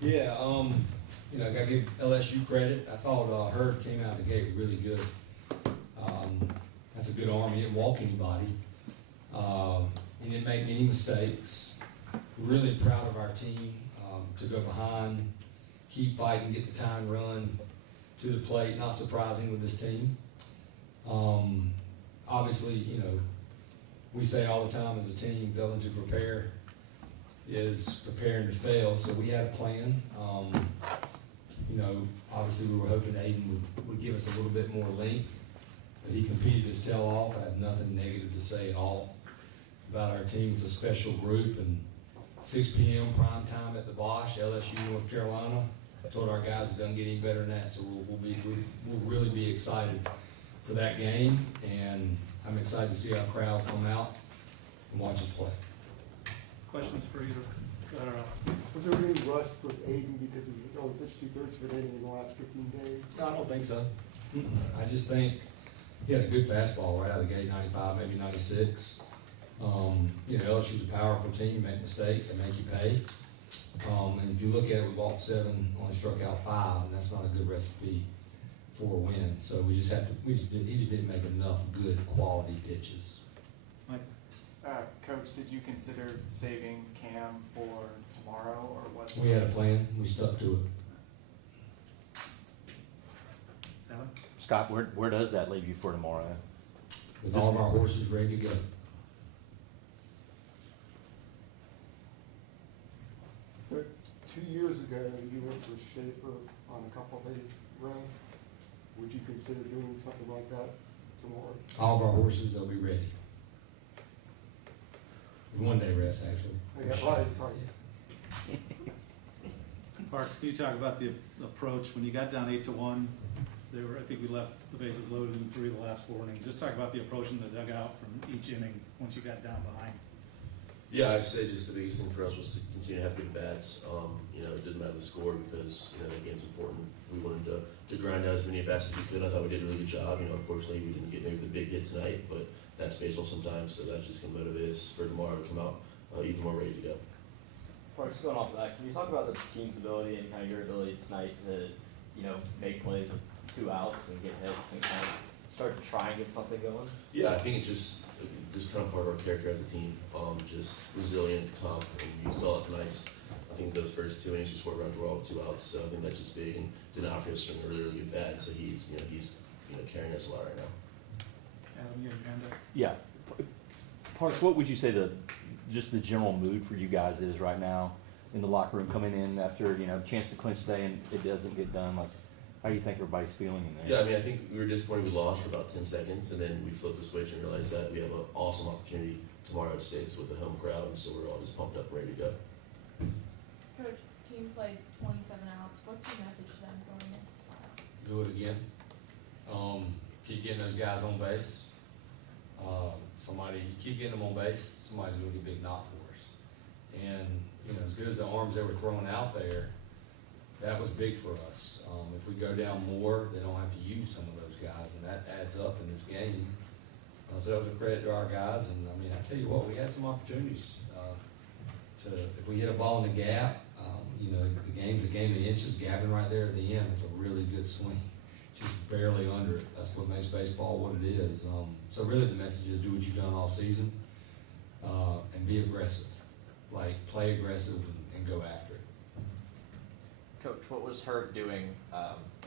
Yeah, I got to give LSU credit. I thought Hurd came out of the gate really good. That's a good arm. He didn't walk anybody. He didn't make any mistakes. Really proud of our team to go behind, keep fighting, get the time run to the plate. Not surprising with this team. Obviously, we say all the time as a team, failing to prepare is preparing to fail. So we had a plan. Obviously we were hoping Aiden would give us a little bit more length, but he competed his tail off. I have nothing negative to say at all about our team. It's a special group, and 6 p.m. prime time at the Bosch, LSU, North Carolina. I told our guys it doesn't get any better than that, so we'll really be excited for that game, and I'm excited to see our crowd come out and watch us play. Questions for either? Was there any rust with Aiden because he only pitched 2/3 of an inning in the last 15 days? No, I don't think so. I just think he had a good fastball right out of the gate, 95, maybe 96. LSU's a powerful team. You make mistakes, they make you pay. And if you look at it, we walked 7, only struck out 5, and that's not a good recipe for a win. So he just didn't make enough good quality pitches. Mike? Coach, did you consider saving Cam for tomorrow, or what? We had a plan. We stuck to it. Alan? Scott, where does that leave you for tomorrow? With all of our horses ready to go. But 2 years ago, you went with Schaefer on a couple of days rest. Would you consider doing something like that tomorrow? All of our horses, they'll be ready. 1 day rest, actually. Yeah, right. Parks, can you talk about the approach when you got down 8-1? I think we left the bases loaded in 3 of the last 4 innings. Just talk about the approach in the dugout from each inning once you got down behind. Yeah, I'd say just the biggest thing for us was to continue to have good bats. It didn't matter the score because the game's important. We wanted to grind out as many at bats as we could. I thought we did a really good job. Unfortunately we didn't get maybe the big hit tonight, but that's baseball sometimes. So that's just going to motivate us for tomorrow to come out even more ready to go. Parks, going off of that, can you talk about the team's ability and kind of your ability tonight to make plays with 2 outs and get hits and kind of start to try and get something going? Yeah, I think it's just kind of part of our character as a team. Just resilient, tough, and you saw it tonight. I think those first 2 innings we scored runs were all with 2 outs, so I think that's just big. And didn't offer us swing really, really good bat, so he's carrying us a lot right now. Adam, you have your hand up. Yeah. Parks, what would you say just the general mood for you guys is right now in the locker room coming in after, chance to clinch today and it doesn't get done? Like, how do you think everybody's feeling in there? Yeah, I think we were disappointed we lost for about 10 seconds, and then we flipped the switch and realized that we have an awesome opportunity tomorrow at States with the home crowd, and so we're all just pumped up, ready to go. Coach, team played 27 outs. What's your message to them going into tomorrow? Do it again. Keep getting those guys on base. You keep getting them on base, somebody's going to get a big knock for us. And, as good as the arms they were throwing out there, that was big for us. If we go down more, they don't have to use some of those guys, and that adds up in this game. So that was a credit to our guys. And, I tell you what, we had some opportunities. If we hit a ball in the gap, the game's a game of inches. Gavin right there at the end is a really good swing. Just barely under it. That's what makes baseball what it is. So really the message is do what you've done all season and be aggressive. Play aggressive and go after it. Coach, what was Herb doing,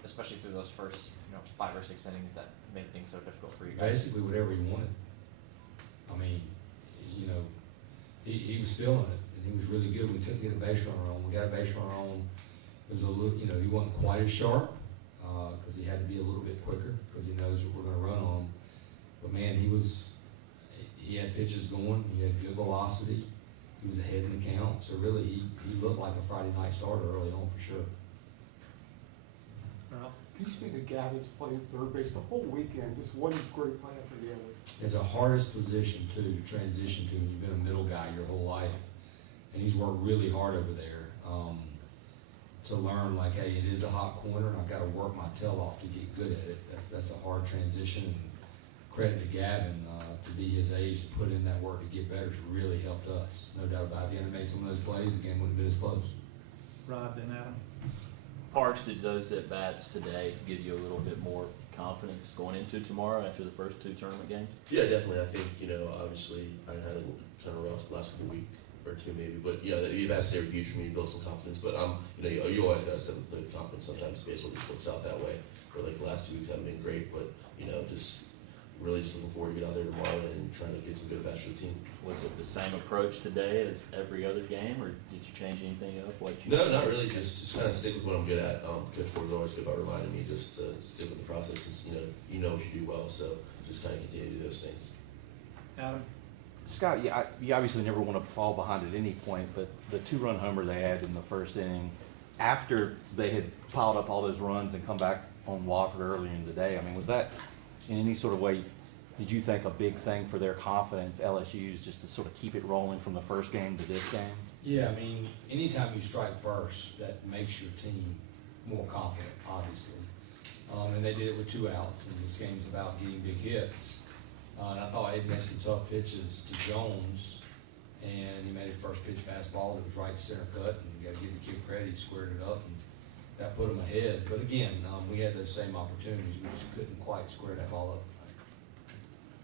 especially through those first 5 or 6 innings that made things so difficult for you guys? Basically whatever he wanted. He was feeling it, and he was really good. We couldn't get a base runner on. We got a base runner on. It was a little, he wasn't quite as sharp because he had to be a little bit quicker because he knows that we're going to run on him. But man, he had pitches going. He had good velocity. He was ahead in the count. So really, he looked like a Friday night starter early on for sure. Earl? Can you speak to Gavin's playing third base the whole weekend? Just one great play after the other. It's the hardest position, too, to transition to when you've been a middle guy your whole life. And he's worked really hard over there to learn, hey, it is a hot corner, and I've got to work my tail off to get good at it. That's a hard transition. And credit to Gavin to be his age, to put in that work to get better has really helped us. No doubt about it. If he hadn't made some of those plays, the game wouldn't have been as close. Rod, then Adam. Parks, did those at bats today give you a little bit more confidence going into tomorrow after the first two tournament games? Yeah, definitely. I think, obviously I had a kind of rough last couple week or two maybe, but the bats today were huge for me to build some confidence. But you always got to set the confidence sometimes. Baseball just works out that way. Or like the last 2 weeks haven't been great, but just really just looking forward to get out there tomorrow and trying to get some good bats for the team. Was it the same approach today as every other game, or did you change anything up? No, not really. Just kind of stick with what I'm good at. Coach Forbes always good about reminding me just to stick with the process. And, you know what you do well, so just kind of continue to do those things. Adam? Scott, you obviously never want to fall behind at any point, but the 2-run homer they had in the first inning, after they had piled up all those runs and come back on Wofford earlier in the day, I mean, was that in any sort of way, did you think a big thing for their confidence, LSU's, just to sort of keep it rolling from the first game to this game? Yeah, I mean, anytime you strike first, that makes your team more confident, obviously. And they did it with 2 outs, and this game's about getting big hits. And I thought Abe made some tough pitches to Jones, and he made a first pitch fastball that was right to center cut, and you got to give the kid credit, he squared it up, and that put him ahead. But again, we had those same opportunities, we just couldn't quite square that ball up.